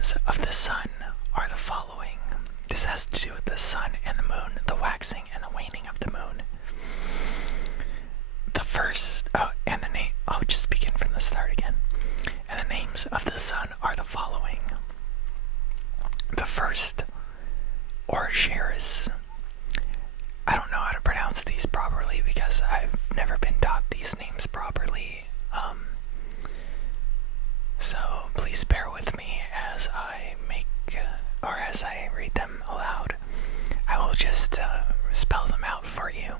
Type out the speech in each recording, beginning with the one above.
names of the sun are the following. This has to do with the sun and the moon, the waxing and the waning of the moon. The first, and the name, I'll just begin from the start again. And the names of the sun are the following. The first, Osiris. I don't know how to pronounce these properly because I've never been taught these names properly. So please bear with me as I as I read them aloud. I will just spell them out for you.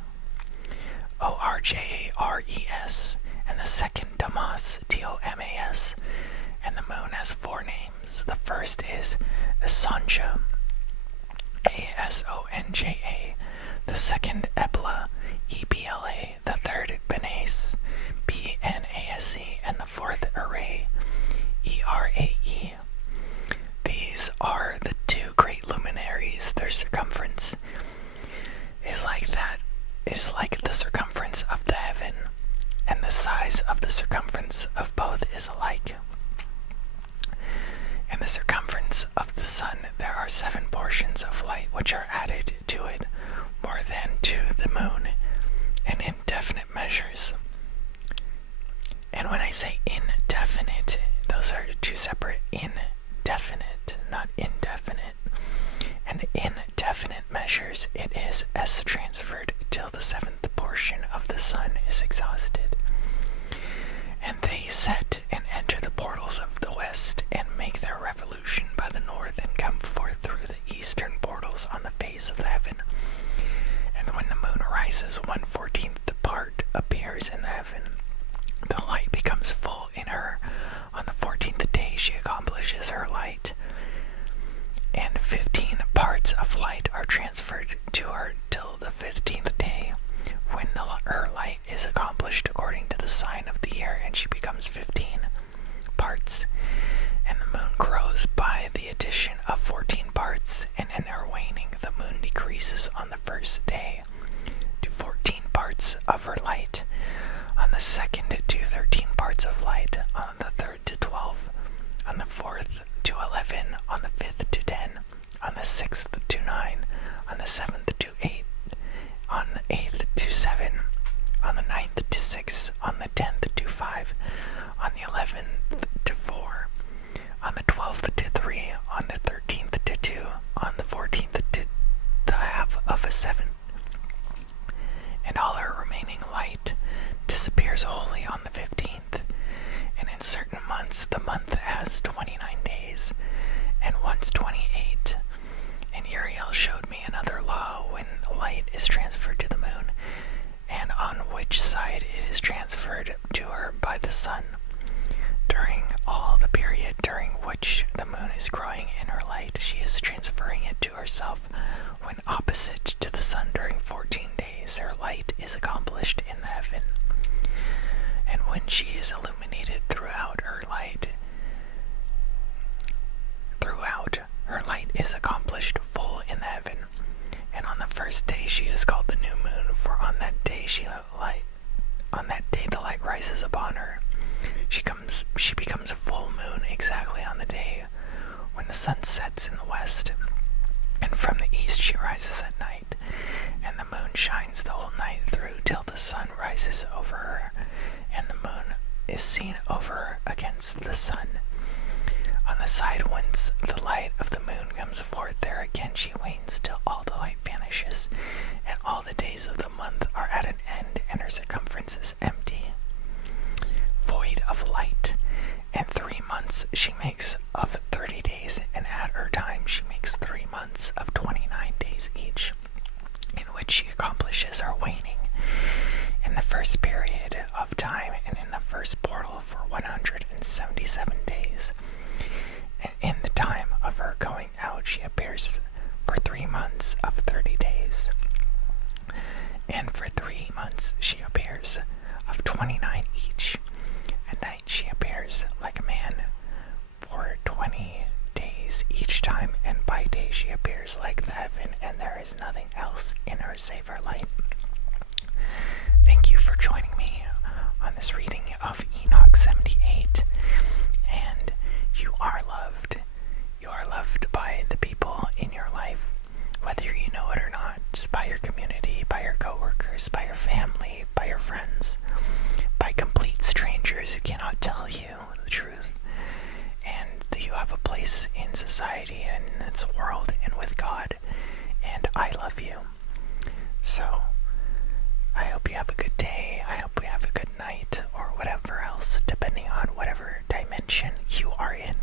Orjares, and the second Damas, Tomas, and the moon has four names. The first is Sonja, Asonja. The second Ebla, Ebla. The third Benes, Bnase, and the fourth Array, Erae. These are the two great luminaries. Their circumference is like the circumference of the heaven, and the size of the circumference of both is alike. In the circumference of the sun there are 7 portions of light which are added to it, more than to the moon, in indefinite measures. And when I say indefinite, those are two separate indefinite, not indefinite. And indefinite measures, it is S transferred till the 7th portion of the sun is exhausted. And they set and enter the portals of the west, and make their revolution by the north, and come forth through the eastern portals on the face of the heaven. And when the moon rises, 1/14th part appears in the heaven. The light becomes full in her. On the 14th day she accomplishes her light, and 15 parts of light are transferred to her till the 15th day, when her light is accomplished according to the sign of the year, and she becomes 15 parts. And the moon grows by the addition of 14 parts, and in her waning the moon decreases on the first day to 14 parts of her light, on the second to 13 parts of light, on the third to 12, on the fourth to 11, on the fifth to 10, on the 6th to 9, on the 7th to 8, on the 8th to 7, on the 9th to 6, on the 10th to 5, on the 11th to 4, on the 12th to 3, on the 13th to 2, on the 14th to the half of a 7th. And all her remaining light disappears wholly on the 15th. And in certain months the month has 29 days, and once 28. And Uriel showed me another law when light is transferred to the moon, and on which side it is transferred to her by the sun. During all the period during which the moon is growing in her light, she is transferring it to herself. When opposite to the sun during 14 days, her light is accomplished in the heaven. And when she is illuminated throughout, her light is accomplished full in the heaven. And on the first day she is called the new moon, for on that day the light rises upon her. She becomes a full moon exactly on the day when the sun sets in the west, and from the east she rises at night, and the moon shines the whole night through till the sun rises over her, and the moon is seen over against the sun. On the side whence the light of the moon comes forth, there again she wanes till all the light vanishes, and all the days of the month are at an end, and her circumference is empty, void of light. And 3 months she makes of 30 days, and at her time she makes 3 months of 29 days each, in which she accomplishes her waning in the first period of time, and in the first portal for 177 days. And in the time of her going out she appears for 3 months of 30 days, and for 3 months she appears of 29 each. At night she appears like a man for 20 days each time, and by day she appears like the heaven, and there is nothing else in her save her light. Thank you for joining me on this reading of Enoch 78, and you are loved, place in society and in this world and with God. And I love you. So, I hope you have a good day. I hope you have a good night, or whatever else, depending on whatever dimension you are in.